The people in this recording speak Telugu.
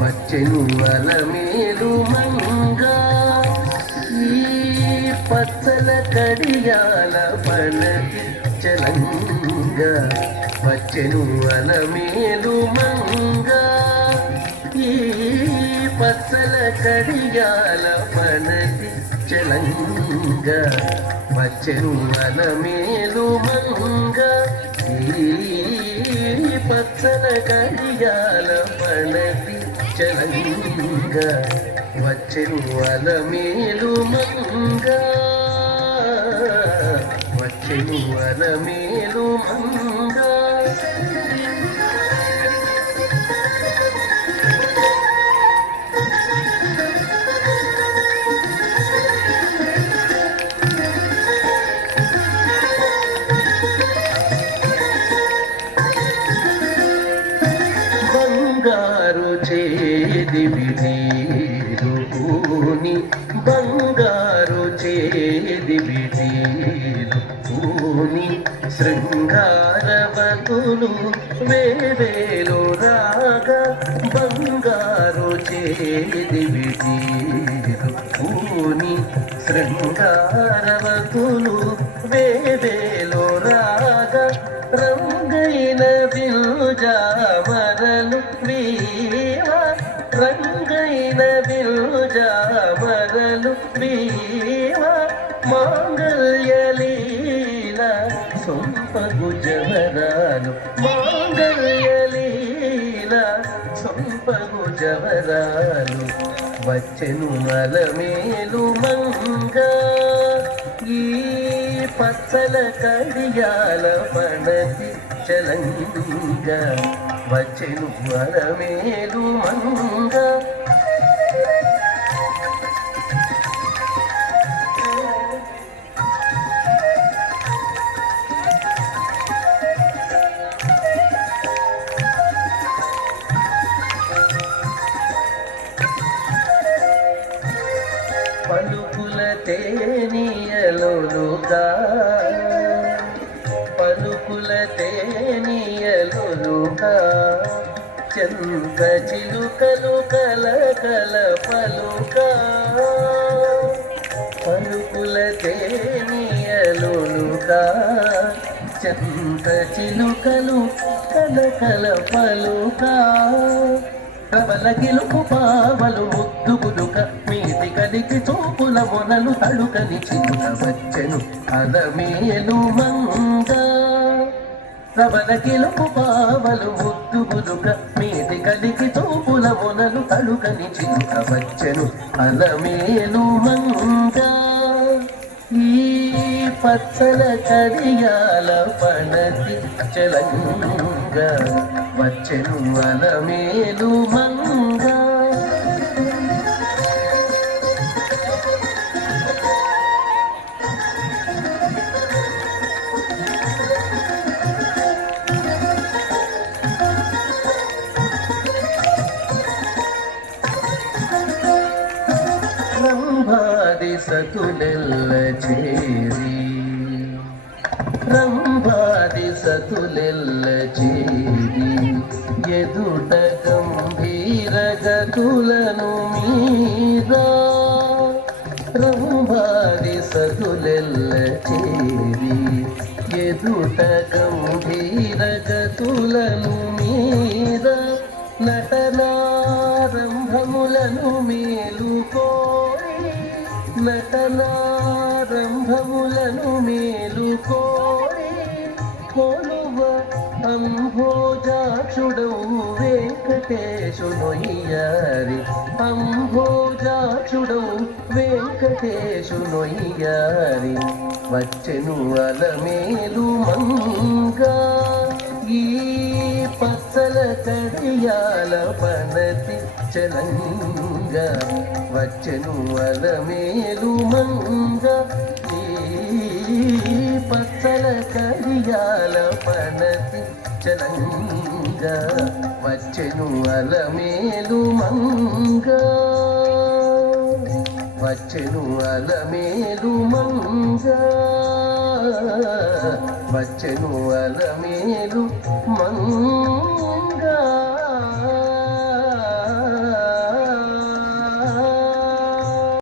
వచ్చెను అలమేలు మంగా ఈ పచ్చల కడియాల పనతి చలంగా వచ్చెను అలమేలు మంగా ఈ పచ్చల కడియాల పనతి చలంగా వచ్చెను అలమేలు మంగా ఈ పచ్చల కడియాల పనతి చలంగా వచ్చెను అలమేలు మంగా వచ్చెను అలమేలు మంగా బంగారు చేదివి నీరు పూని బంగారు చేదివి నీరు పూని శృంగారవతులు వేవేలు రాగా బంగారు చేదివి నీరు పూని శృంగారవతులు వేవేలు రాగా రంగైన బిల్జామరలు వీవా రంగైన బిల్జామరలు వీవా మాంగళ్యలీల సొంపగు జవరాలు మాంగళ్యలీల సొంపగు జవరాలు వచ్చెను అలమేలు మంగా ఈ పచ్చల కడియాల పనతి చలంగా వచ్చెను అలమేలు మంగా పలుకుల తేనియలుగా పలుకుల తేనియలుగా చంద్ర చిలుకలు కల కల పలుకా పలుకుల తేనియలుగా చంద్ర చిలుకలు కల కల పలుకా ప్రబల గిలుపు పావలు ముద్దు గులుక మీది కలికి చూపుల మొనలు తడుకని చిన్న వచ్చెను అలమేలు మంగా ప్రబల గిలుపు పావలు ముద్దు గులుక మీది కలికి చూపుల మొనలు తడుకని చిన్న వచ్చెను అలమేలు మంగా ఈ పచ్చల కడియాల పనతి చలంగా వచ్చెను అలమేలు మంగా రంభాది సతులెల్ల చేరి రంభాది సతులెల్ల చేరి ఎదుట గంభీర గతులను మీరా రంభాది సతులెల్ల చేరి ఎదుట గంభీర గతులను మీరా నటనారంభములను మేలుకోరి నటనారంభములను మేలుకోరి కొలువ అంభోజాక్షుడవు వెంకటేశునొయ్యారి అంభోజాక్షుడవు వెంకటేశునొయ్యారి వచ్చెను అలమేలు మంగా ఈ పచ్చల కడియాల పనతి చలంగా వచ్చెను అలమేలు మంగా ఈ పచ్చల కడియాల పనతి చలంగా వచ్చెను అలమేలు మంగా వచ్చెను అలమేలు మంగ వచ్చెను అలమేలు మంగ